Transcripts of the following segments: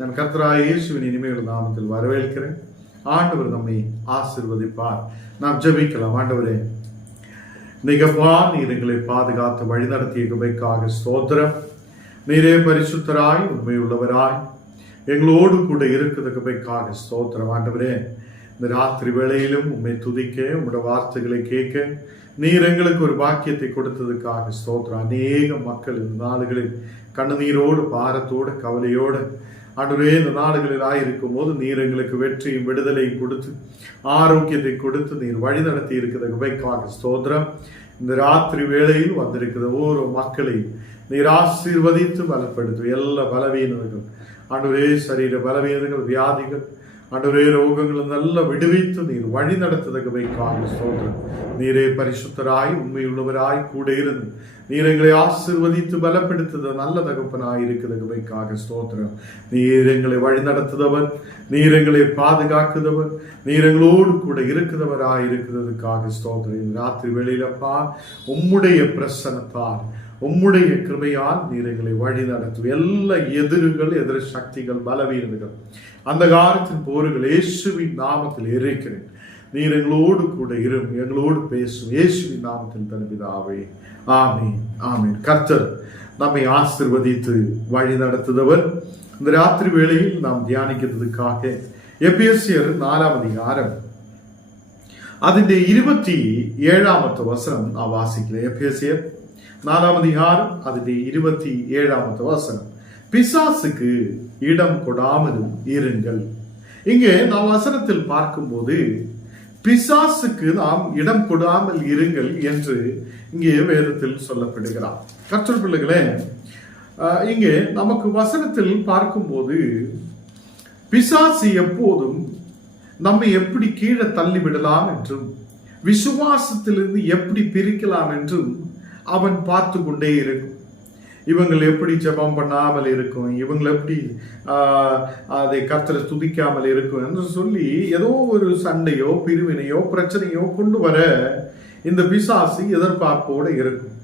நான் கர்த்தராய இயேசுவின் இனிமையுள்ள நாமத்தில் வரவேற்கிறேன். ஆண்டவர் நம்மை ஆசிர்வதிப்பார். நாம் ஜபிக்கலாம். ஆண்டவரே நிகப்பா நீர் எங்களை பாதுகாத்து வழிநடத்திய கிருபைக்காக ஸ்தோத்திரம். நீரே பரிசுத்தராய் உண்மை உள்ளவராய் எங்களோடு கூட இருக்கிற கிருபைக்காக ஸ்தோத்திரம். ஆண்டவரே இந்த ராத்திரி வேளையிலும் உண்மை துதிக்க உங்களோட வார்த்தைகளை கேட்க நீர் எங்களுக்கு ஒரு பாக்கியத்தை கொடுத்ததுக்காக ஸ்தோத்திரம். அநேக மக்கள் இந்த நாடுகளில் கண்ணு நீரோடு பாரத்தோடு கவலையோடு ஆண்டவரே இந்த நாடுகளில் இருக்கும் போது நீர் எங்களுக்கு வெற்றியும் விடுதலையும் கொடுத்து ஆரோக்கியத்தை கொடுத்து நீர் வழி நடத்தி இருக்கிற குபைக்காக ஸ்தோத்திரம். இந்த ராத்திரி வேளையில் வந்திருக்கிற ஒவ்வொரு மக்களையும் நீர் ஆசீர்வதித்து பலப்படுத்தும். எல்லா பலவீனர்கள் ஆண்டவரே சரீர பலவீனங்கள் வியாதிகள் ஆண்டவரே ரோகங்களை நல்ல விடுவித்து நீர் வழி நடத்துதற்கு வைக்காக ஸ்தோத்திரம் நீரே பரிசுத்தராய் உண்மையுள்ளவராய் கூட இருந்து நீர் எங்களை ஆசிர்வதித்து பலப்படுத்துத நல்ல தகப்பனாய் இருக்கிறது வைக்காக ஸ்தோத்திரம் நீர் எங்களை வழி நடத்துதவர் நீர் எங்களை பாதுகாக்குதவர் நீர் எங்களோடு கூட இருக்கிறவராய் இருக்கிறதுக்காக ஸ்தோத்திரம் ராத்திரி வெளியிலப்பா உம்முடைய பிரசனத்தால் உம்முடைய கிருபையால் நீர் எங்களை வழி நடத்தும் எல்லா எதிர்கள் எதிர் சக்திகள் பலவீனர்கள் அந்த காலத்தின் போர்கள் இயேசுவின் நாமத்தில் இருக்கிறேன் நீர் எங்களோடு கூட இரும் எங்களோடு பேசும் இயேசுவின் நாமத்தில் தனபிதாவே ஆமீன் ஆமீன் கர்த்தர் நம்மை ஆசிர்வதித்து வழி நடத்துதவர் இந்த ராத்திரி வேளையில் நாம் தியானிக்கிறதுக்காக எபிஎஸ்சியர் നാലാം அதிகாரம் അതിന്റെ ഇരുപത്തി ഏഴാമത്തെ വസനം നാം വാസിക്കില്ല എഫേസിയർ நாலாம் அதிகாரம் அது இருபத்தி ஏழாவது வசனம். பிசாசுக்கு இடம் கொடாமல் இருங்கள். இங்கே நாம் வசனத்தில் பார்க்கும்போது பிசாசுக்கு நாம் இடம் கொடாமல் இருங்கள் என்று இங்கே வேதத்தில் சொல்லப்படுகிறார். கற்றல் பிள்ளைகளே இங்கே நமக்கு வசனத்தில் பார்க்கும்போது பிசாசு எப்போதும் நம்மை எப்படி கீழே தள்ளிவிடலாம் என்றும் விசுவாசத்திலிருந்து எப்படி பிரிக்கலாம் என்றும் அவன் பார்த்து கொண்டே இருக்கும். இவங்கள் எப்படி ஜெபம் பண்ணாமல் இருக்கும்? இவங்களை எப்படி அதை கர்த்தரை துதிக்காமல் இருக்கும் என்று சொல்லி ஏதோ ஒரு சண்டையோ பிரிவினையோ பிரச்சனையோ கொண்டு வர இந்த பிசாசு எதிர்பார்ப்போடு இருக்கும்.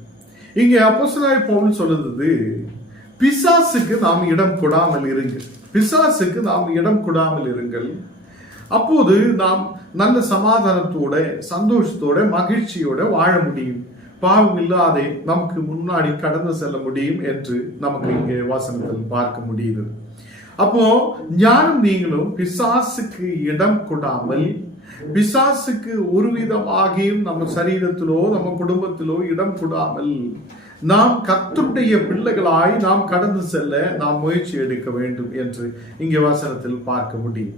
இங்கே அப்போசனாய் பவுல் சொல்லுது பிசாசுக்கு நாம் இடம் கொடாமல் இருங்கள். பிசாசுக்கு நாம் இடம் கொடாமல் இருங்கள். அப்போது நாம் நல்ல சமாதானத்தோட சந்தோஷத்தோட மகிழ்ச்சியோட வாழ முடியும். பாவம் இல்லாதே நமக்கு முன்னாடி கடந்து செல்ல முடியும் என்று நமக்கு இங்கே வாசனத்தில் பார்க்க முடியுது. அப்போ ஞானம் நீங்களும் பிசாசுக்கு இடம் கொடாமல் பிசாசுக்கு ஒரு விதமாகியும் நம்ம சரீரத்திலோ நம்ம குடும்பத்திலோ இடம் கொடாமல் நாம் கத்துடைய பிள்ளைகளாய் நாம் கடந்து செல்ல நாம் முயற்சி எடுக்க வேண்டும் என்று இங்கே வசனத்தில் பார்க்க முடியும்.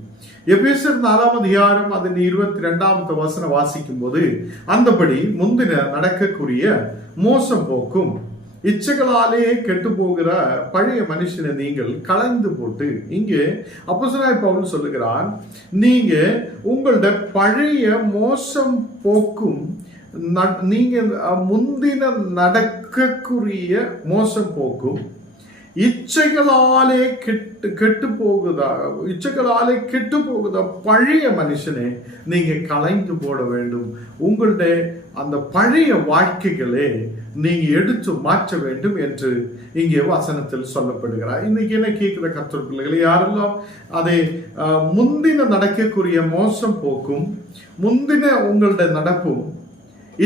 எபேசர் நாலாம் அதிகாரம் அதன் இருபத்தி ரெண்டாவது வசனம் வாசிக்கும் போது அந்தபடி முந்தின நடக்கக்கூடிய மோசம் போக்கும். இச்சைகளாலே கெட்டு போகிற பழைய மனுஷனை நீங்கள் கலந்து போட்டு இங்கே அப்போஸ்தலனாகிய பவுல் சொல்லுகிறார் நீங்க உங்களோட பழைய மோசம் போக்கும் நீங்கள் முந்தின நடக்கக்கூடிய மோசம் போக்கும். இச்சைகளாலே கெட்டு கெட்டு போகுதா இச்சைகளாலே கெட்டு போகுதா பழைய மனுஷனை நீங்க கலைந்து போட வேண்டும். உங்களுடைய அந்த பழைய வாழ்க்கைகளே நீங்க எடுத்து மாற்ற வேண்டும் என்று இங்கே வசனத்தில் சொல்லப்படுகிறார். இன்னைக்கு என்ன கேட்கிற கத்தர் பிள்ளைகளை யாரெல்லாம் அதை முந்தின நடக்கக்கூடிய மோசம் போக்கும் முந்தின உங்களுடைய நடப்பும்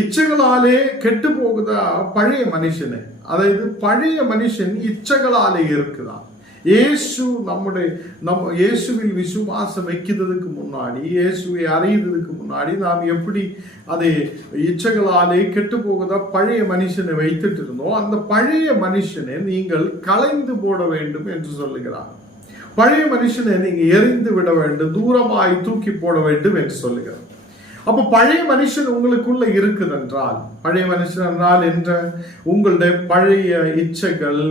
இச்சைகளாலே கெட்டு போகுதா பழைய மனுஷனை. அதாவது பழைய மனுஷன் இச்சைகளாலே இருக்குதான். இயேசு நம்முடைய நம் இயேசுவில் விசுவாசம் வைக்கிறதுக்கு முன்னாடி இயேசுவை அறியறதுக்கு முன்னாடி நாம் எப்படி அதை இச்சைகளாலே கெட்டு போகுதா பழைய மனுஷனை வைத்துட்டு இருந்தோம் அந்த பழைய மனுஷனை நீங்கள் கலைந்து போட வேண்டும் என்று சொல்லுகிறார். பழைய மனுஷனை நீங்கள் எரிந்து விட வேண்டும் தூரமாய் தூக்கி போட வேண்டும் என்று சொல்லுகிறார். அப்போ பழைய மனுஷன் உங்களுக்குள்ள இருக்குது என்றால் பழைய மனுஷன் என்றால் என்ற உங்களுடைய பழைய இச்சைகள்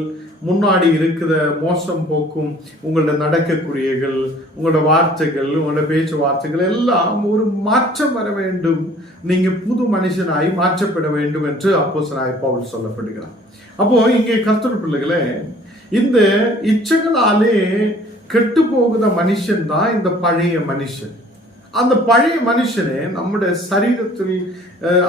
முன்னாடி இருக்கிற மோசம் போக்கும் உங்களோட நடக்கக்கூடியகள் உங்களோட வார்த்தைகள் உங்களோட பேச்சு வார்த்தைகள் எல்லாம் ஒரு மாற்றம் வர வேண்டும். நீங்க புது மனுஷனாய் மாற்றப்பட வேண்டும் என்று அப்போ பவுல் சொல்லப்படுகிறார். அப்போ இங்கே கர்த்தர் பிள்ளைகளே இந்த இச்சைகளாலே கெட்டு போகுத மனுஷன் தான் இந்த பழைய மனுஷன். அந்த பழைய மனுஷனே நம்முடைய சரீரத்தில்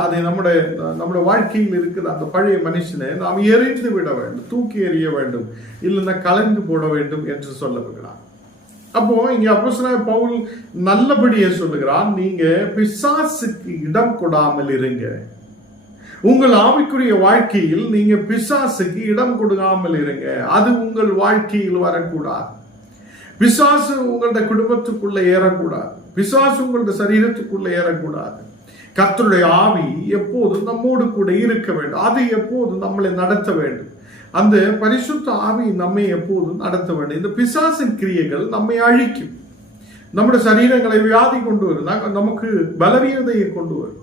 அதை நம்முடைய நம்முடைய வாழ்க்கையில் இருக்கிற அந்த பழைய மனுஷனை நாம் எரிந்து விட வேண்டும் தூக்கி எறிய வேண்டும் இல்லைன்னா கலைந்து போட வேண்டும் என்று சொல்லப்படுகிறார் அப்போ இங்க அப்போஸ்தலனாகிய பவுல் நல்லபடியே சொல்லுகிறான் நீங்க பிசாசுக்கு இடம் கொடாமல் இருங்க. உங்கள் ஆவிக்குரிய வாழ்க்கையில் நீங்க பிசாசுக்கு இடம் கொடுக்காமல் இருங்க. அது உங்கள் வாழ்க்கையில் வரக்கூடாது. பிசாசு உங்களோட குடும்பத்துக்குள்ள ஏறக்கூடாது. பிசாசு உங்களுடைய சரீரத்துக்குள்ளே ஏறக்கூடாது. கத்தருடைய ஆவி எப்போதும் நம்மோடு கூட இருக்க வேண்டும். அது எப்போதும் நம்மளை நடத்த வேண்டும். அந்த பரிசுத்த ஆவி நம்மை எப்போதும் நடத்த வேண்டும். இந்த பிசாசின் கிரியைகள் நம்மை அழிக்கும். நம்முடைய சரீரங்களை வியாதி கொண்டு வரும். நமக்கு பலவீனதையை கொண்டு வரும்.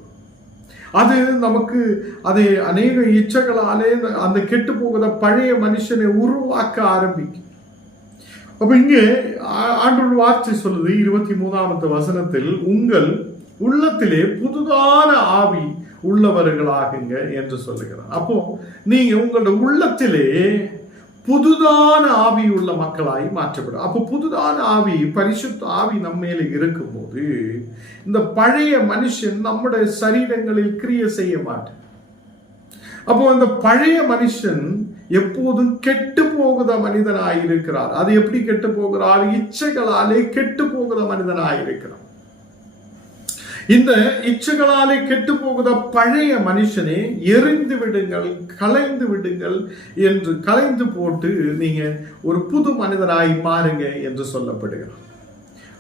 அது நமக்கு அதை அநேக இச்சைகளாலே அந்த கெட்டு போகிற பழைய மனுஷனை உருவாக்க ஆரம்பிக்கும். அப்ப இங்கே ஆ- வார்த்தை சொல்லுது இருபத்தி மூணாவது வசனத்தில் உங்கள் உள்ளத்திலே புதுதான ஆவி உள்ளவர்களாகுங்க என்று சொல்லுகிறார். அப்போ நீங்க உங்களோட உள்ளத்திலே புதுதான ஆவி உள்ள மக்களாய் மாற்றப்படும். அப்போ புதுதான ஆவி பரிசுத்த ஆவி நம்ம மேல இருக்கும்போது இந்த பழைய மனுஷன் நம்முடைய சரீரங்களில் கிரிய செய்ய மாட்டேன். அப்போ அந்த பழைய மனுஷன் எப்போதும் கெட்டு போகிற மனிதனாக இருக்கிறார். அது எப்படி கெட்டு போகிறார்? இச்சைகளாலே கெட்டு போகிற மனிதனாக இருக்கிறார். இந்த இச்சைகளாலே கெட்டு போகிற பழைய மனுஷனை எரிந்து விடுங்கள் கலைந்து விடுங்கள் என்று கலைந்து போட்டு நீங்க ஒரு புது மனிதனாய் மாறுங்க என்று சொல்லப்படுகிறார்.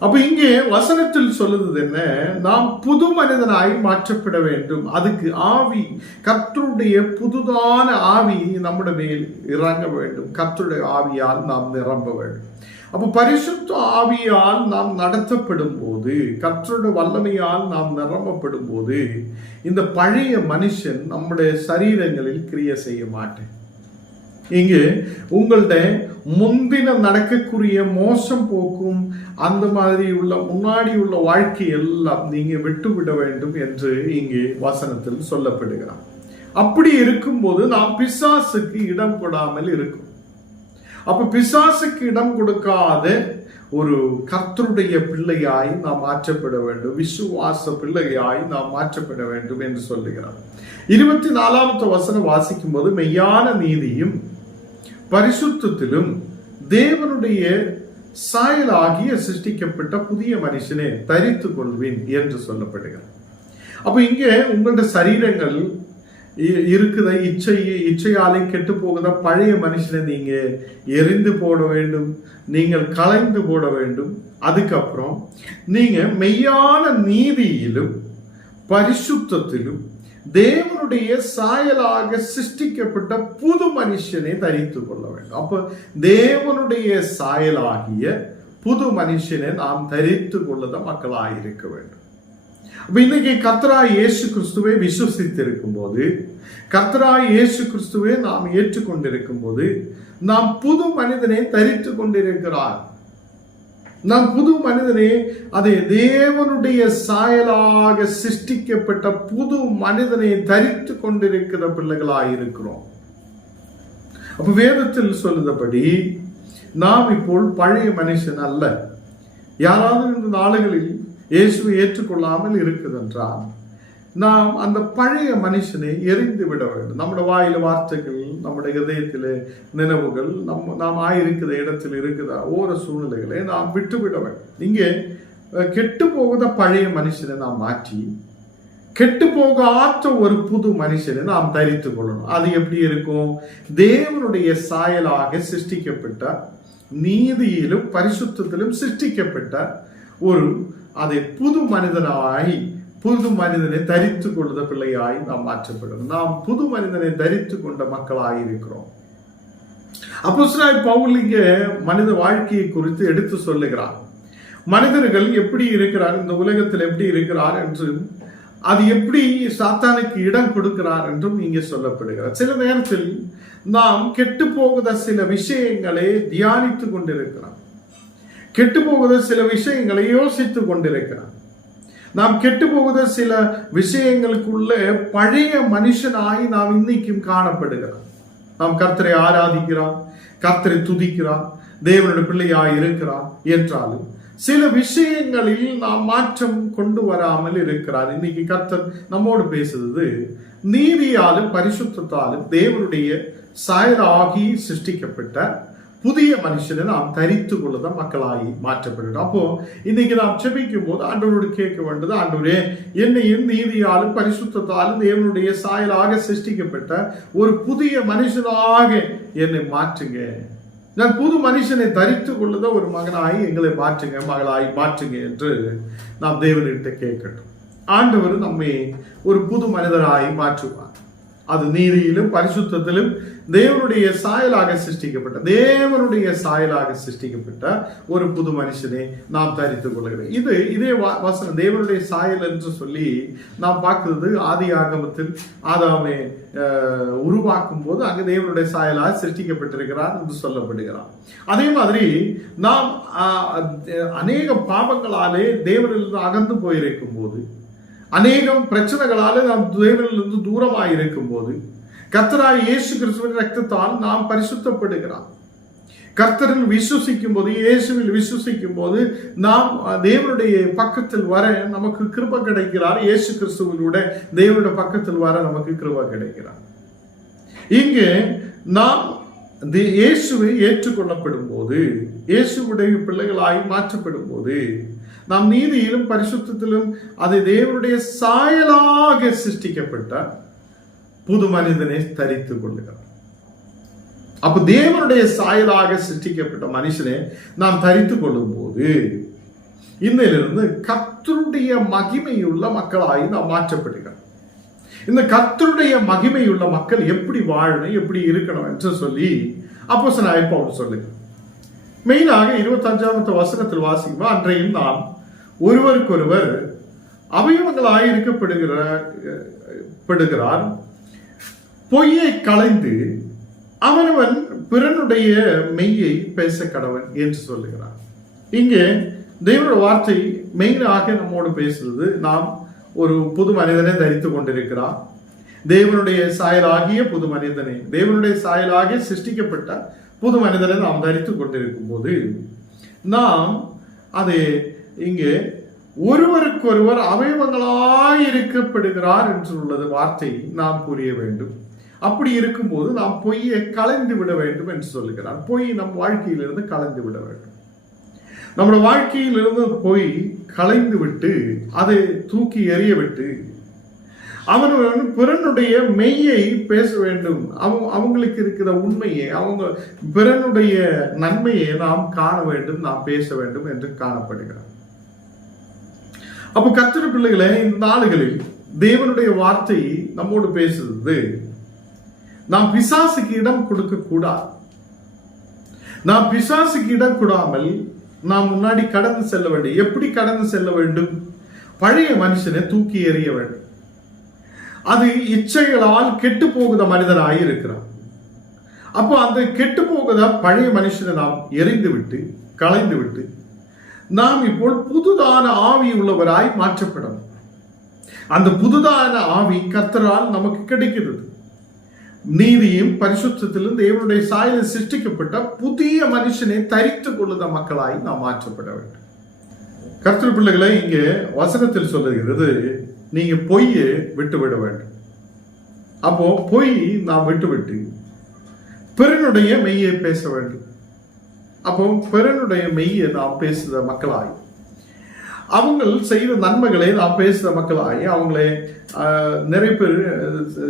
அப்ப இங்கே வசனத்தில் சொல்லுது என்ன? நாம் புது மனிதனாய் மாற்றப்பட வேண்டும். அதுக்கு ஆவி கத்தருடைய புதுதான ஆவி நம்முடைய மேல் இறங்க வேண்டும். கத்தருடைய ஆவியால் நாம் நிரம்ப வேண்டும். அப்போ பரிசுத்த ஆவியால் நாம் நடத்தப்படும் போது கற்றோட வல்லமையால் நாம் நிரம்பப்படும் போது இந்த பழைய மனுஷன் நம்முடைய சரீரங்களில் கிரியை செய்ய மாட்டேன். இங்கு உங்கள்ட முந்தின நடக்கக்கூடிய மோசம் போக்கும் அந்த மாதிரி உள்ள முன்னாடி உள்ள வாழ்க்கை எல்லாம் நீங்க விட்டு விட வேண்டும் என்று இங்கு வசனத்தில் சொல்லப்படுகிறார். அப்படி இருக்கும்போது நாம் பிசாசுக்கு இடம் கொடாமல் இருக்கும். அப்ப பிசாசுக்கு இடம் கொடுக்காத ஒரு கர்த்தருடைய பிள்ளையாய் நாம் மாற்றப்பட வேண்டும். விசுவாச பிள்ளையாய் நாம் மாற்றப்பட வேண்டும் என்று சொல்லுகிறார். இருபத்தி நாலாவது வசனம் வாசிக்கும் போது மெய்யான நீதியும் பரிசுத்தத்திலும் தேவனுடைய சாயலாகிய சிருஷ்டிக்கப்பட்ட புதிய மனுஷனே தரித்து கொள்வேன் என்று சொல்லப்படுகிறார் அப்போ இங்கே உங்களோட சரீரங்கள் இ- இருக்குத? இச்சை இச்சையாலே கெட்டு போகுத? பழைய மனுஷனை நீங்கள் எரிந்து போட வேண்டும். நீங்கள் கலைந்து போட வேண்டும். அதுக்கப்புறம் நீங்கள் மெய்யான நீதியிலும் பரிசுத்தத்திலும் தேவனுடைய சாயலாக சிருஷ்டிக்கப்பட்ட புது மனுஷனை தரித்து கொள்ள வேண்டும். அப்ப தேவனுடைய சாயலாகிய புது மனுஷனை நாம் தரித்து கொள்ளத மக்களாயிருக்க வேண்டும். இன்னைக்கு கத்ரா இயேசு கிறிஸ்துவை விசுவசித்திருக்கும் போது கத்ரா இயேசு கிறிஸ்துவை நாம் ஏற்றுக்கொண்டிருக்கும் போது நாம் புது மனிதனை தரித்து கொண்டிருக்கிறார். நாம் புது மனிதனே அதை தேவனுடைய சாயலாக சிருஷ்டிக்கப்பட்ட புது மனிதனை தரித்து கொண்டிருக்கிற பிள்ளைகளாக இருக்கிறோம் அப்ப வேதத்தில் சொல்லுதபடி நாம் இப்போ பழைய மனுஷன் அல்ல. யாராவது இந்த நாளுகளில் இயேசுவை ஏற்றுக்கொள்ளாமல் இருக்குதென்றால் நாம் அந்த பழைய மனுஷனை எரிந்து விட வேண்டும். நம்முடைய வாயில வார்த்தைகள் நம்முடைய இதயத்திலே நினைவுகள் நம்ம நாம் ஆயிருக்கிற இடத்தில் இருக்கிற ஓர சூழ்நிலைகளை நாம் விட்டு இங்கே அஹ், கெட்டு போகுத பழைய மனுஷனை நாம் மாற்றி கெட்டு போகாத ஒரு புது மனுஷனை நாம் தரித்து கொள்ளணும். அது எப்படி இருக்கும்? தேவனுடைய சாயலாக சிருஷ்டிக்கப்பட்ட நீதியிலும் பரிசுத்திலும் சிருஷ்டிக்கப்பட்ட ஒரு அதை புது மனிதனாகி புது மனிதனை தரித்து கொள்ளுத பிள்ளையாய் நாம் மாற்றப்படும் நாம் புது மனிதனை தரித்து கொண்ட மக்களாய் இருக்கிறோம். அப்போஸ்தலனாகிய பவுல் இங்கே மனித வாழ்க்கையை குறித்து எடுத்து சொல்லுகிறார். மனிதர்கள் எப்படி இருக்கிறார்? இந்த உலகத்தில் எப்படி இருக்கிறார் என்றும் அது எப்படி சாத்தானுக்கு இடம் கொடுக்கிறார் என்றும் இங்கே சொல்லப்படுகிறார். சில நேரத்தில் நாம் கெட்டு போகிற சில விஷயங்களை தியானித்து கொண்டிருக்கிறோம் கெட்டு போகிற சில விஷயங்களை யோசித்து கொண்டிருக்கிறோம் நாம் கெட்டு போகிற சில விஷயங்களுக்குள்ள பழைய மனுஷனாய் நாம் இன்னைக்கும் காணப்படுகிறோம். நாம் கர்த்தரை ஆராதிக்கிறோம் கர்த்தரை துதிக்கிறோம் தேவனுடைய பிள்ளையாய் இருக்கிறார் என்றாலும் சில விஷயங்களில் நாம் மாற்றம் கொண்டு வராமல் இருக்கிறார். இன்னைக்கு கர்த்தர் நம்மோடு பேசுறது நீதியாலும் பரிசுத்தாலும் தேவனுடைய சாயலாகி சிருஷ்டிக்கப்பட்ட புதிய மனுஷனை நாம் தரித்து கொள்ளத மக்களாகி மாற்றப்படுகிறோம். அப்போ இன்னைக்கு நாம் செபிக்கும் போது ஆண்டவரோடு கேட்க வேண்டியது ஆண்டவரே என்னையும் நீதியாலும் பரிசுத்தாலும் தேவனுடைய சாயலாக சிருஷ்டிக்கப்பட்ட ஒரு புதிய மனுஷனாக என்னை மாற்றுங்க. நான் புது மனுஷனை தரித்து கொள்ளத ஒரு மகனாகி எங்களை மாற்றுங்க மகளாகி மாற்றுங்க என்று நாம் தேவன்கிட்ட கேட்கட்டும். ஆண்டவர் நம்மை ஒரு புது மனிதராகி மாற்றுவார். அது நீதியிலும் பரிசுத்தத்திலும் தேவனுடைய சாயலாக சிருஷ்டிக்கப்பட்ட தேவனுடைய சாயலாக சிருஷ்டிக்கப்பட்ட ஒரு புது மனுஷனை நாம் தரித்துக் கொள்கிறோம். இது இதே வா- வசனம் தேவனுடைய சாயல் என்று சொல்லி நாம் பார்க்கிறது ஆதி ஆகமத்தில் ஆதாமை உருவாக்கும் போது அங்கு தேவனுடைய சாயலாக சிருஷ்டிக்கப்பட்டிருக்கிறார் என்று சொல்லப்படுகிறார். அதே மாதிரி நாம் அநேக பாவங்களாலே தேவனிலிருந்து அகந்து போயிருக்கும் போது அநேகம் பிரச்சனைகளால் நாம் தேவனிலிருந்து தூரமாக இருக்கும் போது கர்த்தராய் இயேசு கிறிஸ்துவின் ரத்தத்தால் நாம் பரிசுத்தப்படுகிறோம். கர்த்தரில் விசுவசிக்கும் போது இயேசுவில் விசுவசிக்கும் போது நாம் தேவனுடைய பக்கத்தில் வர நமக்கு கிருப கிடைக்கிறார். இயேசு கிறிஸ்துவனோட தேவனுடைய பக்கத்தில் வர நமக்கு கிருப கிடைக்கிறார். இங்கே நாம் தி- இயேசுவை ஏற்றுக்கொள்ளப்படும் போது இயேசுடைய பிள்ளைகளாய் மாற்றப்படும் போது நாம் நீதியிலும் பரிசுத்திலும் அது தேவனுடைய சாயலாக சிருஷ்டிக்கப்பட்ட புது மனிதனை தரித்துக் கொள்ளுகிறார் அப்ப தேவனுடைய சாயலாக சிருஷ்டிக்கப்பட்ட மனுஷனை நாம் தரித்துக் கொள்ளும் போது இன்னிலிருந்து கத்தருடைய மகிமையுள்ள மக்களாகி நாம் மாற்றப்படுகிறோம். இந்த கத்தருடைய மகிமையுள்ள மக்கள் எப்படி வாழணும் எப்படி இருக்கணும் என்று சொல்லி அப்போ நான் பவுல் சொல்லுங்க மெயினாக இருபத்தஞ்சாவது வசனத்தில் வாசிக்கும் அன்றையும் நாம் ஒருவருக்கொருவர் அவயவங்களாக இருக்கப்படுகிற படுகிறார். பொய்யை களைந்து அவனவன் பிறனுடைய மெய்யை பேச கடவன் என்று சொல்லுகிறார். இங்கே தெய்வோட வார்த்தை மெயினாக நம்மோடு பேசுறது. நாம் ஒரு புது மனிதனை தரித்து கொண்டிருக்கிறார். தேவனுடைய சாயலாகிய புது மனிதனை தேவனுடைய சாயலாகிய சிருஷ்டிக்கப்பட்ட புது மனிதனை நாம் தரித்து கொண்டிருக்கும் போது நாம் அதை இங்கே ஒருவருக்கொருவர் அவயவங்களாய் இருக்கப்படுகிறார் என்று உள்ளது வார்த்தை நாம் புரிய வேண்டும். அப்படி இருக்கும்போது நாம் பொய்யை கலைந்து விட வேண்டும் என்று சொல்லுகிறார். பொய் நம் வாழ்க்கையிலிருந்து கலைந்து விட வேண்டும். நம்முடைய வாழ்க்கையிலிருந்து பொய் கலைந்து விட்டு அதை தூக்கி எறிய விட்டு அவன் பிறனுடைய மெய்யை பேச வேண்டும். அவங்க அவங்களுக்கு இருக்கிற உண்மையை அவங்க பிறனுடைய நன்மையை நாம் காண வேண்டும் நாம் பேச வேண்டும் என்று காணப்படுகிறார். அப்போ கத்திர பிள்ளைகளை இந்த நாடுகளில் தேவனுடைய வார்த்தை நம்மோடு பேசுறது நாம் பிசாசுக்கு இடம் கொடுக்க கூடாது. நாம் பிசாசுக்கு இடம் கூடாமல் நாம் முன்னாடி கடந்து செல்ல வேண்டும். எப்படி கடந்து செல்ல வேண்டும்? பழைய மனுஷனை தூக்கி எறிய வேண்டும். அது இச்சைகளால் கெட்டு போகுத மனிதனாய் இருக்கிறான். அப்போ அந்த கெட்டு போகுத பழைய மனுஷனை நாம் எரிந்து விட்டு களைந்து விட்டு நாம் இப்போ புதுதான ஆவி உள்ளவராய் மாற்றப்படணும். அந்த புதுதான ஆவி கத்தரால் நமக்கு கிடைக்கிறது. நீதியும் பரிசுத்திலும் தேவனுடைய சாயலில் சிருஷ்டிக்கப்பட்ட புதிய மனுஷனை தரித்து கொள்ளுத மக்களாய் நாம் மாற்றப்பட வேண்டும். கர்த்தர் பிள்ளைகளை இங்கே வசனத்தில் சொல்லுகிறது நீங்க பொய்யை விட்டுவிட வேண்டும். அப்போ பொய் நாம் விட்டுவிட்டு பிறனுடைய மெய்யை பேச வேண்டும். அப்போ பிறனுடைய மெய்யை நாம் பேசுகிற மக்களாய். அவங்கள் செய்த நன்மைகளை நாம் பேசுகிற மக்களாகி அவங்களே நிறைய பேர்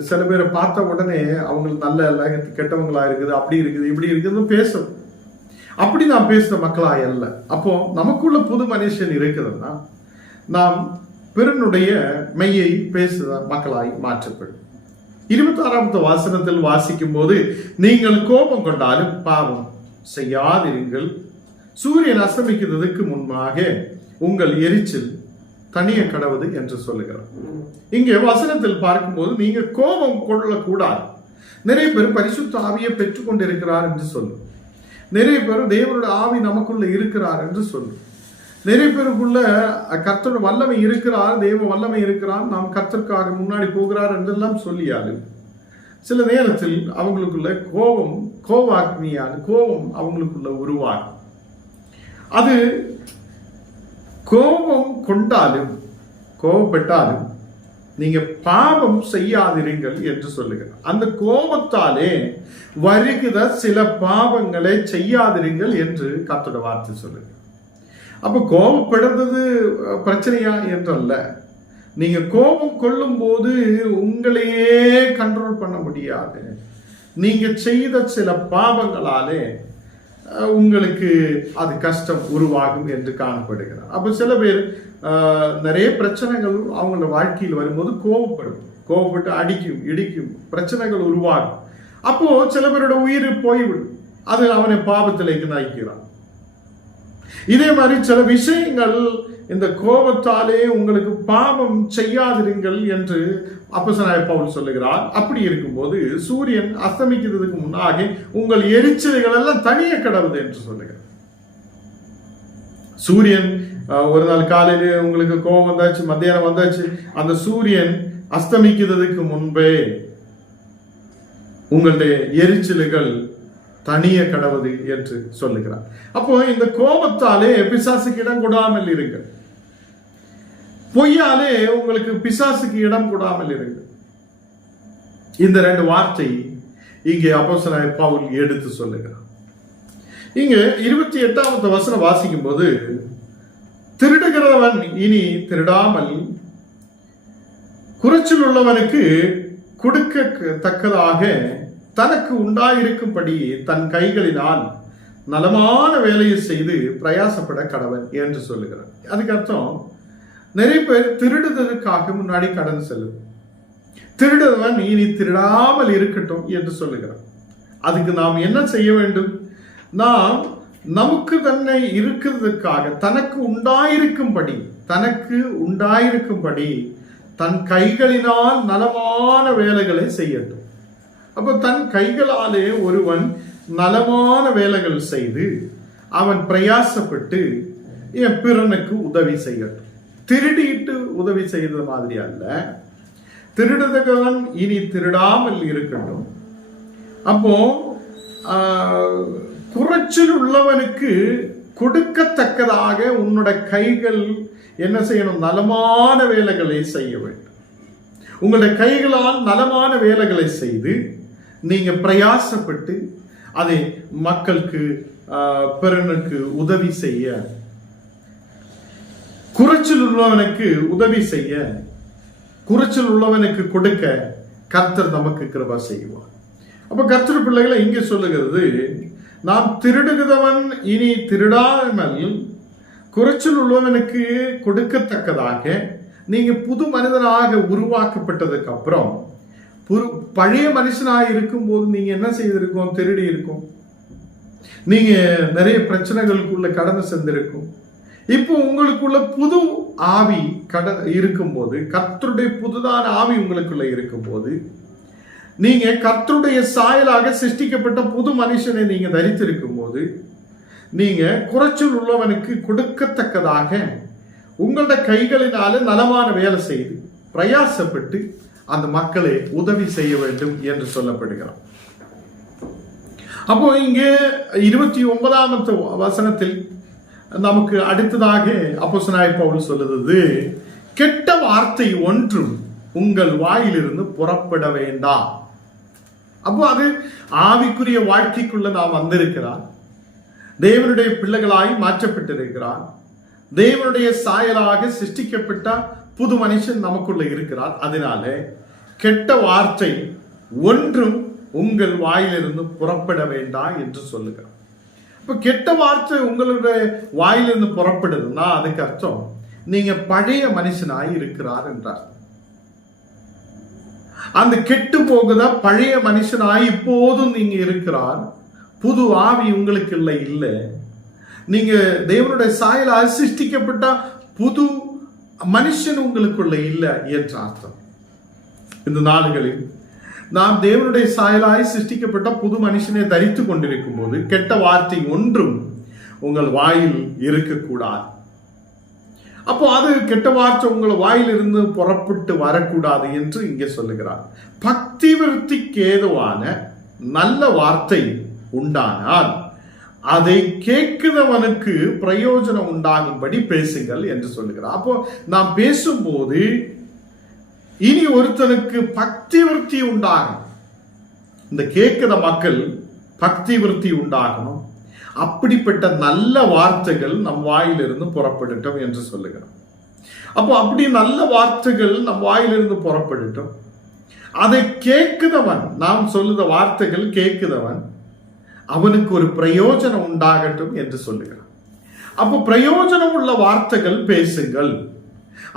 சில பேரை பார்த்த உடனே அவங்களுக்கு நல்ல இல்லை கெட்டவங்களா இருக்குது அப்படி இருக்குது இப்படி இருக்குதுன்னு பேசும். அப்படி நாம் பேசுகிற மக்களாய் அல்ல. அப்போ நமக்குள்ள புது மனுஷன் இருக்குதுன்னா நாம் பிறனுடைய மெய்யை பேசுகிற மக்களாய் மாற்றப்படும். இருபத்தி ஆறாவது வாசனத்தில் வாசிக்கும் போது நீங்கள் கோபம் கொண்டாலும் பாவம். செய்யாதிருங்கள். சூரியன் அஸ்தமிக்கிறதுக்கு முன்பாக உங்கள் எரிச்சல் தனிய கடவுது என்று சொல்லுகிறார். இங்கே வசனத்தில் பார்க்கும்போது நீங்க கோபம் கொள்ளக்கூடாது. நிறைய பேர் பரிசுத்த ஆவியை பெற்றுக்கொண்டிருக்கிறார் என்று சொல்லும் நிறைய பேர் தேவனுடைய ஆவி நமக்குள்ள இருக்கிறார் என்று சொல்லும் நிறைய பேருக்குள்ள கர்த்தரோட வல்லமை இருக்கிறார் தெய்வ வல்லமை இருக்கிறார் நாம் கர்த்தருக்காக முன்னாடி போகிறார் என்றெல்லாம் சொல்லியாலும் சில நேரத்தில் அவங்களுக்குள்ள கோபம் கோவாக்னியான கோபம் அவங்களுக்குள்ள உருவாகும். அது கோபம் கொண்டாலும் கோபப்பட்டாலும் நீங்க பாவம் செய்யாதிருங்கள் என்று சொல்லுகிறார். அந்த கோபத்தாலே வருகிற சில பாவங்களை செய்யாதிருங்கள் என்று கத்தோட வார்த்தை சொல்லுங்க அப்ப கோபப்படுறது பிரச்சனையா என்றல்ல. நீங்க கோபம் கொள்ளும் போது உங்களையே கண்ட்ரோல் பண்ண முடியாது. நீங்கள் செய்த சில பாவங்களாலே உங்களுக்கு அது கஷ்டம் உருவாகும் என்று காணப்படுகிறார். அப்போ சில பேர் நிறைய பிரச்சனைகள் அவங்களோட வாழ்க்கையில் வரும்போது கோபப்படும். கோபப்பட்டு அடிக்கும் இடிக்கும் பிரச்சனைகள் உருவாகும். அப்போ சில பேரோட உயிர் போய்விடும். அது அவனை பாபத்திலேக்கு நாய்க்கிறான் இதே மாதிரி சில விஷயங்கள் இந்த கோபத்தாலே உங்களுக்கு பாவம் செய்யாதிருங்கள் என்று அப்பசனாய பவுல் சொல்லுகிறார். அப்படி இருக்கும்போது சூரியன் அஸ்தமிக்கிறதுக்கு முன்னாக உங்கள் எரிச்சல்கள் எல்லாம் தனிய கடவுது என்று சொல்லுகிறார். சூரியன் ஒரு நாள் காலையில உங்களுக்கு கோபம் வந்தாச்சு மத்தியானம் வந்தாச்சு அந்த சூரியன் அஸ்தமிக்கிறதுக்கு முன்பே உங்களுடைய எரிச்சல்கள் தனிய கடவுது என்று சொல்லுகிறார். அப்போ இந்த கோபத்தாலே பிசாசுக்கு இடம் கொடாமல் இருங்கள். பொய்யாலே உங்களுக்கு பிசாசுக்கு இடம் கூடாமல் இருங்கள் இந்த ரெண்டு வார்த்தை இங்கே அப்போஸ்தலனாகிய பவுல் எடுத்து சொல்லுகிறார். இங்கே இருபத்தி எட்டாவது வசனம் வாசிக்கும் போது திருடுகிறவன் இனி திருடாமல் குறைச்சல் உள்ளவனுக்கு கொடுக்க தக்கதாக தனக்கு உண்டாயிருக்கும்படி தன் கைகளினால் நலமான வேலையை செய்து பிரயாசப்பட கடவன் என்று சொல்லுகிறார். அதுக்கு அர்த்தம் நிறைய பேர் திருடுதலுக்காக முன்னாடி கடந்து செல்லும். திருடுவன் இனி திருடாமல் இருக்கட்டும் என்று சொல்லுகிறான் அதுக்கு நாம் என்ன செய்ய வேண்டும்? நாம் நமக்கு தன்னை இருக்கிறதுக்காக தனக்கு உண்டாயிருக்கும்படி தனக்கு உண்டாயிருக்கும்படி தன் கைகளினால் நலமான வேலைகளை செய்யட்டும். அப்போ தன் கைகளாலே ஒருவன் நலமான வேலைகள் செய்து அவன் பிரயாசப்பட்டு என் பிறனுக்கு உதவி செய்யட்டும். திருடிட்டு உதவி செய்யறது மாதிரி அல்ல. திருடுதகவன் இனி திருடாமல் இருக்கட்டும். அப்போ குறைச்சல் உள்ளவனுக்கு கொடுக்கத்தக்கதாக உன்னோட கைகள் என்ன செய்யணும்? நலமான வேலைகளை செய்ய வேண்டும். உங்களுடைய கைகளால் நலமான வேலைகளை செய்து நீங்க பிரயாசப்பட்டு அதை மக்களுக்கு பிறனுக்கு உதவி செய்ய குறைச்சல் உள்ளவனுக்கு உதவி செய்ய குறைச்சல் உள்ளவனுக்கு கொடுக்க கர்த்தர் நமக்கு கிருபா செய்வார். அப்ப கர்த்தர் பிள்ளைகளை இங்கே சொல்லுகிறது நாம் திருடுகிறவன் இனி திருடாமல் குறைச்சல் உள்ளவனுக்கு கொடுக்கத்தக்கதாக நீங்க புது மனிதனாக உருவாக்கப்பட்டதுக்கு அப்புறம் புரு- பழைய மனுஷனாக இருக்கும்போது நீங்க என்ன செய்திருக்கோம்? திருடி இருக்கும் நீங்க நிறைய பிரச்சனைகளுக்குள்ள கடந்து சென்றிருக்கும். இப்போ உங்களுக்குள்ள புது ஆவி கட இருக்கும்போது கர்த்தருடைய புதுதான ஆவி உங்களுக்குள்ள இருக்கும்போது நீங்க கர்த்தருடைய சாயலாக சிருஷ்டிக்கப்பட்ட புது மனுஷனை நீங்க தரித்திருக்கும் போது நீங்க குறைச்சல் உள்ளவனுக்கு கொடுக்கத்தக்கதாக உங்களோட கைகளினால நலமான வேலை செய்து பிரயாசப்பட்டு அந்த மக்களை உதவி செய்ய வேண்டும் என்று சொல்லப்படுகிறார். அப்போ இங்கே இருபத்தி ஒன்பதாம் வசனத்தில் நமக்கு அடுத்ததாக அப்போசனாய் பவுல் சொல்லுது கெட்ட வார்த்தை ஒன்றும் உங்கள் வாயிலிருந்து புறப்பட வேண்டாம் அப்போ அது ஆவிக்குரிய வாழ்க்கைக்குள்ள நாம் வந்திருக்கிறார். தேவனுடைய பிள்ளைகளாய் மாற்றப்பட்டிருக்கிறார். தேவனுடைய சாயலாக சிருஷ்டிக்கப்பட்ட புது மனுஷன் நமக்குள்ள இருக்கிறார். அதனால கெட்ட வார்த்தை ஒன்றும் உங்கள் வாயிலிருந்து புறப்பட வேண்டாம் என்று சொல்லுகிறார். இப்போ கெட்ட வார்த்தை உங்களுடைய வாயிலிருந்து புறப்படுதுன்னா அதுக்கு அர்த்தம். நீங்க பழைய மனுஷனாய் இருக்கிறார் என்றார். அந்த கெட்டு போகுத? பழைய மனுஷனாய் இப்போதும் நீங்க இருக்கிறார். புது ஆவி உங்களுக்கு இல்லை இல்லை. நீங்க தேவனுடைய சாயலால் சிருஷ்டிக்கப்பட்ட புது மனுஷன் உங்களுக்குள்ள இல்லை என்ற அர்த்தம். இந்த நாடுகளில் நாம் தேவனுடைய சாயலாய் சிருஷ்டிக்கப்பட்ட புது மனுஷனை தரித்து கொண்டிருக்கும் போது கெட்ட வார்த்தை ஒன்றும் உங்கள் வாயில் இருக்கக்கூடாது. அப்போ அது கெட்ட வார்த்தை உங்கள் வாயிலிருந்து புறப்பட்டு வரக்கூடாது என்று இங்கே சொல்லுகிறார். பக்தி விருத்திக்கு ஏதுவான நல்ல வார்த்தை உண்டானால் அதை கேட்கிறவனுக்கு பிரயோஜனம் உண்டாகும்படி பேசுங்கள் என்று சொல்லுகிறார். அப்போ நாம் பேசும்போது இனி ஒருத்தனுக்கு பக்தி விருத்தி உண்டாகும் இந்த கேட்கிற மக்கள் பக்தி விருத்தி உண்டாகணும். அப்படிப்பட்ட நல்ல வார்த்தைகள் நம் வாயிலிருந்து புறப்படட்டும் என்று சொல்லுகிறோம். அப்போ அப்படி நல்ல வார்த்தைகள் நம் வாயிலிருந்து புறப்படட்டும். அதை கேட்குதவன் நாம் சொல்லுத வார்த்தைகள் கேட்குதவன் அவனுக்கு ஒரு பிரயோஜனம் உண்டாகட்டும் என்று சொல்லுகிறான். அப்போ பிரயோஜனம் உள்ள வார்த்தைகள் பேசுங்கள்.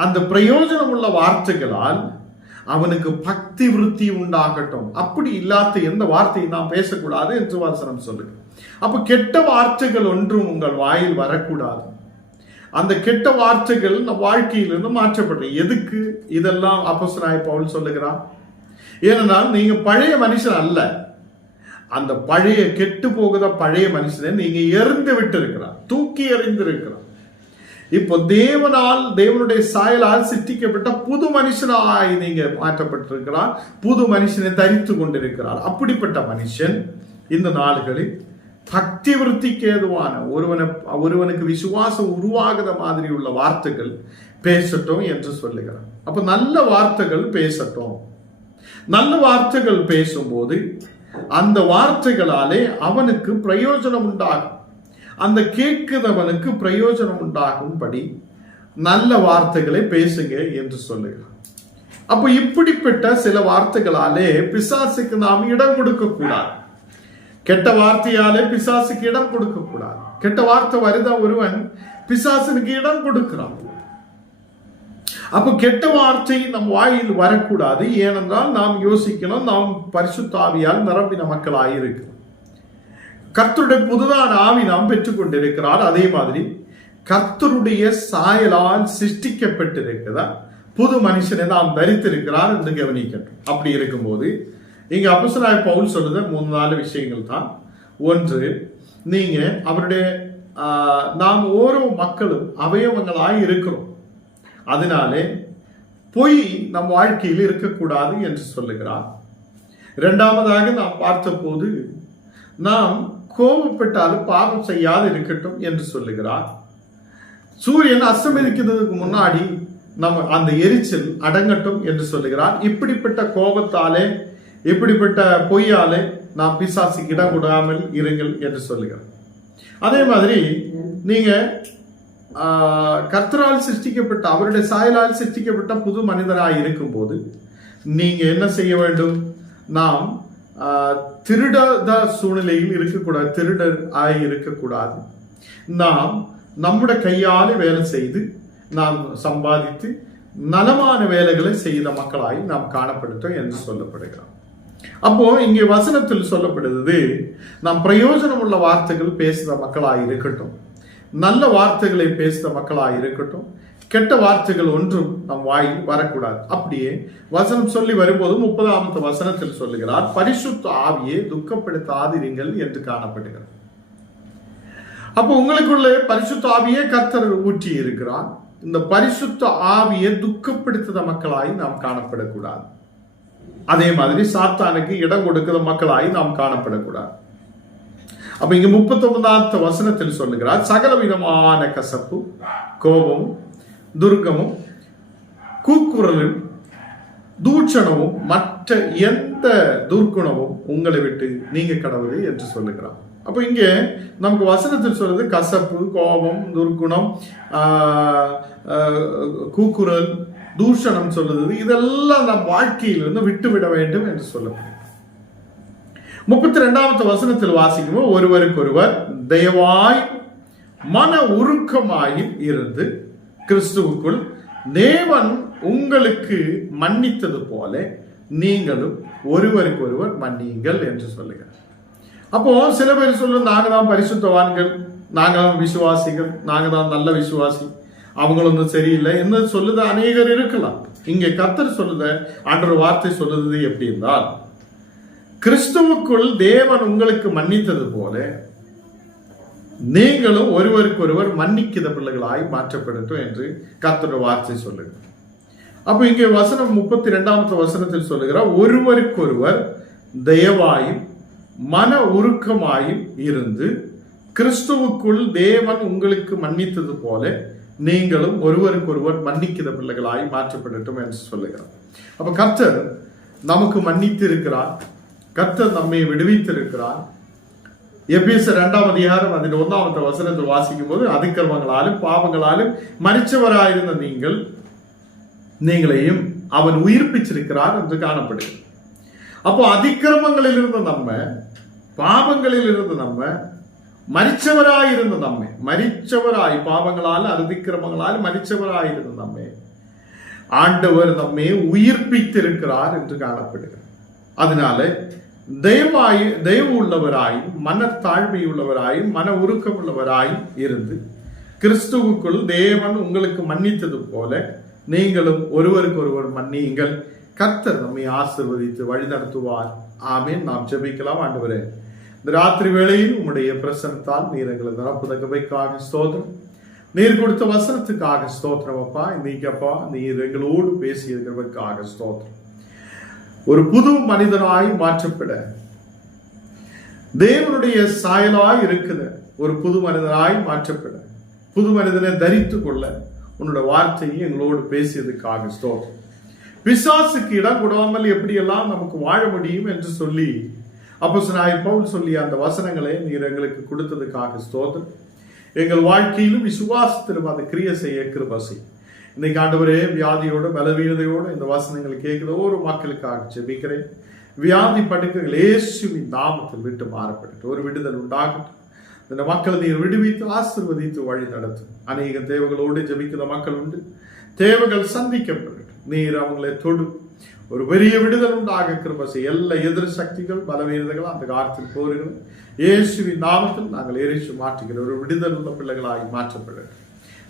அந்த பிரயோஜனம் உள்ள வார்த்தைகளால் அவனுக்கு பக்தி விருத்தி உண்டாகட்டும். அப்படி இல்லாத எந்த வார்த்தையும் நாம் பேசக்கூடாது என்று வாசனம் சொல்லுங்க அப்ப கெட்ட வார்த்தைகள் ஒன்றும் உங்கள் வாயில் வரக்கூடாது. அந்த கெட்ட வார்த்தைகள் நம் வாழ்க்கையிலிருந்து மாற்றப்படும் எதுக்கு? இதெல்லாம் அப்போஸ்தலனாகிய பவுல் சொல்லுகிறான் ஏனென்றால் நீங்க பழைய மனுஷன் அல்ல. அந்த பழைய கெட்டு போகுத பழைய மனுஷனை நீங்க எறிந்து விட்டு இருக்கிறார் தூக்கி எறிந்து இருக்கிறார் இப்போ தேவனால் தேவனுடைய சாயலால் சிட்டிக்கப்பட்ட புது மனுஷனாய் நீங்க மாற்றப்பட்டிருக்கிறார். புது மனுஷனை தரித்து கொண்டிருக்கிறார். அப்படிப்பட்ட மனுஷன் இந்த நாடுகளில் பக்தி விருத்திக்கு ஏதுவான ஒருவனை ஒருவனுக்கு விசுவாசம் உருவாகிற மாதிரி உள்ள வார்த்தைகள் பேசட்டும் என்று சொல்லுகிறார். அப்ப நல்ல வார்த்தைகள் பேசட்டும். நல்ல வார்த்தைகள் பேசும்போது அந்த வார்த்தைகளாலே அவனுக்கு பிரயோஜனம் உண்டாகும். அந்த கேட்கிறவனுக்கு பிரயோஜனம் உண்டாகும்படி நல்ல வார்த்தைகளை பேசுங்க என்று சொல்லுகிறார். அப்போ இப்படிப்பட்ட சில வார்த்தைகளாலே பிசாசுக்கு நாம் இடம் கொடுக்க கூடாது. கெட்ட வார்த்தையாலே பிசாசுக்கு இடம் கொடுக்க கூடாது. கெட்ட வார்த்தை வருதா ஒருவன் பிசாசனுக்கு இடம் கொடுக்கிறான். அப்போ கெட்ட வார்த்தை நம் வாயில் வரக்கூடாது. ஏனென்றால் நாம் யோசிக்கணும் நாம் பரிசுத்தாவியால் நிரம்பின மக்களாக இருக்கிறோம் கர்த்தருடைய புதுதான ஆவி நாம் பெற்றுக்கொண்டிருக்கிறார். அதே மாதிரி கர்த்தருடைய சாயலால் சிருஷ்டிக்கப்பட்டிருக்கிறதா? புது மனுஷனை நாம் தரித்திருக்கிறார் என்று கவனிக்கட்டும். அப்படி இருக்கும்போது இங்க அப்பசராய் பவுல் சொல்லுத மூணு நாலு விஷயங்கள் தான். ஒன்று நீங்க அவருடைய நாம் ஓரோ மக்களும் அவயவங்களாய் இருக்கிறோம். அதனாலே பொய் நம் வாழ்க்கையில் இருக்கக்கூடாது என்று சொல்லுகிறார். இரண்டாவதாக நாம் பார்த்தபோது நாம் கோபப்பட்டாலும் பாவம் செய்யாது இருக்கட்டும் என்று சொல்லுகிறார். சூரியன் அஸ்தமிக்கிறதுக்கு முன்னாடி நம்ம அந்த எரிச்சல் அடங்கட்டும் என்று சொல்லுகிறார். இப்படிப்பட்ட கோபத்தாலே இப்படிப்பட்ட பொய்யாலே நாம் பிசாசுக்கு இடம் விடாமல் இருங்கள் என்று சொல்லுகிறார். அதே மாதிரி நீங்க கர்த்தரால் சிருஷ்டிக்கப்பட்ட அவருடைய சாயலால் சிருஷ்டிக்கப்பட்ட புது மனிதராக இருக்கும்போது நீங்க என்ன செய்ய வேண்டும்? நாம் திருடாத சூழ்நிலையில் இருக்கக்கூடாது திருடர் ஆய் இருக்கக்கூடாது. நாம் நம்முடைய கையால் வேலை செய்து நாம் சம்பாதித்து நலமான வேலைகளை செய்த மக்களாய் நாம் காணப்படுத்தோம் என்று சொல்லப்படுகிறோம். அப்போ இங்கே வசனத்தில் சொல்லப்படுகிறது நாம் பிரயோஜனம் உள்ள வார்த்தைகள் பேசுகிற மக்களாக இருக்கட்டும் நல்ல வார்த்தைகளை பேசுகிற மக்களாக இருக்கட்டும் கெட்ட வார்த்தைகள் ஒன்றும் நம் வாயில் வரக்கூடாது. அப்படியே வசனம் சொல்லி வரும்போது முப்பதாமத்து வசனத்தில் சொல்லுகிறார் பரிசுத்த ஆவியை துக்கப்படுத்தாதிருங்கள் என்று காணப்படுகிறது. அப்போ உங்களுக்குள்ளே பரிசுத்த ஆவியே கர்த்தர் ஊற்றி இருக்கிறார். இந்த பரிசுத்த ஆவியை துக்கப்படுத்துத மக்களாய் நாம் காணப்படக்கூடாது. அதே மாதிரி சாத்தானுக்கு இடம் கொடுக்கிற மக்களாய் நாம் காணப்படக்கூடாது. அப்ப இங்க முப்பத்தி ஒன்பதாவது வசனத்தில் சொல்லுகிறார் சகல விதமான கசப்பு கோபம் துர்க்கமும் கூக்குரலும் தூஷணமும் மற்ற எந்த துர்க்குணமும் உங்களை விட்டு நீங்க கடவுளை என்று சொல்லுகிறார். அப்போ இங்கே நமக்கு வசனத்தில் சொல்றது கசப்பு கோபம் துர்க்குணம் கூக்குரல் தூஷணம் சொல்லுது இதெல்லாம் நம் வாழ்க்கையிலிருந்து விட்டுவிட வேண்டும் என்று சொல்லப்படுகிறது. முப்பத்தி ரெண்டாவது வசனத்தில் வாசிக்கும்போது ஒருவருக்கொருவர் தயவாய் மன உருக்கமாயும் இருந்து கிறிஸ்துவுக்குள் தேவன் உங்களுக்கு மன்னித்தது போல நீங்களும் ஒருவருக்கொருவர் மன்னியுங்கள் என்று சொல்லுகிறார். அப்போ சில பேர் சொல்லும் நாங்க தான் பரிசுத்தவான்கள் நாங்க தான் விசுவாசிகள் நாங்க தான் நல்ல விசுவாசி. அவங்களும் சரியில்லை. என்ன சொல்லுத அநேகர் இருக்கலாம். இங்கே கத்தர் சொல்லுத ஆண்டவர் வார்த்தை சொல்லுது எப்படி என்றால் கிறிஸ்துவுக்குள் தேவன் உங்களுக்கு மன்னித்தது போல நீங்களும் ஒருவருக்கொருவர் மன்னிக்கிற பிள்ளைகளாய் மாற்றப்படட்டும் என்று கத்தோட வார்த்தை சொல்லுங்க அப்ப இங்கே வசனம் முப்பத்தி ரெண்டாவது வசனத்தில் சொல்லுகிறார் ஒருவருக்கொருவர் தயவாயும் மன உருக்கமாயும் இருந்து கிறிஸ்துவுக்குள் தேவன் உங்களுக்கு மன்னித்தது போல நீங்களும் ஒருவருக்கொருவர் மன்னிக்கிற பிள்ளைகளாய் மாற்றப்படட்டும் என்று சொல்லுகிறார். அப்ப கர்த்தர் நமக்கு மன்னித்து இருக்கிறார் கர்த்தர் நம்மை விடுவித்திருக்கிறார். எபேச இரண்டாம் அதிகாரம் அதில் ஒன்றாமத்த வசனத்தை வாசிக்கும் போது அதிக்கிரமங்களாலும் பாவங்களாலும் மறிச்சவராயிருந்த நீங்கள் நீங்களையும் அவன் உயிர்ப்பிச்சிருக்கிறார் என்று காணப்படுகிறது. அப்போ அதிக்கிரமங்களில் இருந்த நம்ம பாவங்களில் இருந்த நம்ம மரிச்சவராய் இருந்த நம்மை மரிச்சவராய் பாவங்களால் அதிக்கிரமங்களால் மரிச்சவராய் இருந்த நம்மை ஆண்டவர் நம்மை உயிர்ப்பித்திருக்கிறார் என்று காணப்படுகிறது. அதனால தெய்வாய் தெய்வ உள்ளவராயும் மனத்தாழ்மையுள்ளவராயும் மன உருக்கம் உள்ளவராயும் இருந்து கிறிஸ்துவுக்குள் தேவன் உங்களுக்கு மன்னித்தது போல நீங்களும் ஒருவருக்கு ஒருவர் மன்னியுங்கள். கர்த்தர் நம்மை ஆசிர்வதித்து வழிநடத்துவார் ஆமீன். நாம் ஜெபிக்கலாம் ஆண்டவரே. இந்த ராத்திரி வேளையில் உம்முடைய பிரசனத்தால் நீர் எங்களை நிரப்புதகவைக்காக ஸ்தோத்திரம். நீர் கொடுத்த வசனத்துக்காக ஸ்தோத்திரம் அப்பா. இன்னைக்கு அப்பா நீர் எங்களோடு பேசியிருக்கிறவருக்காக ஸ்தோத்திரம். ஒரு புது மனிதனாய் மாற்றப்பட. தேவனுடைய சாயலாய் இருக்கிற ஒரு புது மனிதனாய் மாற்றப்பட. புது மனிதனை தரித்து கொள்ள உன்னோட வார்த்தையை எங்களோடு பேசியதுக்காக ஸ்டோர் பிசாசுக்கு இடம் கொடாமல் எப்படியெல்லாம் நமக்கு வாழ முடியும் என்று சொல்லி அப்போ நாய் பவுல் சொல்லி அந்த வசனங்களை நீர் எங்களுக்கு கொடுத்ததுக்காக ஸ்தோத்திரம். எங்கள் வாழ்க்கையிலும் விசுவாசத்திலும் அதை கிரிய செய்ய கிருபசி இன்னைக்கு ஆண்டவரே வியாதியோட பலவீனதையோடு இந்த வசனங்கள் கேட்குற ஒரு மக்களுக்காக ஜெபிக்கிறேன். வியாதி படுக்கைகள் இயேசுவின் நாமத்தில் விட்டு மாறப்பட்டு ஒரு விடுதல் உண்டாகட்டும். இந்த மக்களை நீர் விடுவித்து ஆசிர்வதித்து வழி நடத்தும். அநேக தேவைகளோடு ஜெபிக்கிற மக்கள் உண்டு. தேவைகள் சந்திக்கப்படட்டும் நீர் அவங்களை தொடு ஒரு பெரிய விடுதல் உண்டாக கிருபசி எல்லா எதிர் சக்திகள் பலவீனதைகள் அந்த காலத்தில் போர்கள் இயேசுவின் நாமத்தில் நாங்கள் எரிச்சு மாற்றுகிற ஒரு விடுதல் உள்ள பிள்ளைகளாகி மாற்றப்படட்டும்.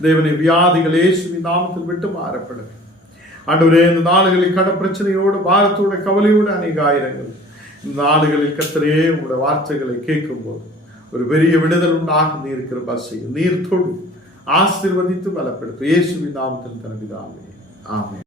தேவனை வியாதிகள் இயேசுவின் நாமத்தில் விட்டு மாறப்படும். ஆண்டவரே இந்த நாடுகளில் கட பிரச்சனையோடு பாரத்தோட கவலையோடு அநேக ஆயிரங்கள். இந்த நாடுகளில் கத்தரே உங்களோட வார்த்தைகளை கேட்கும் போது ஒரு பெரிய விடுதல் உண்டாக நீர் கிருபா செய்யும். நீர் தொடும். ஆசீர்வதித்து பலப்படுத்தும். இயேசுவின் நாமத்தில் தனது ஆமே ஆமே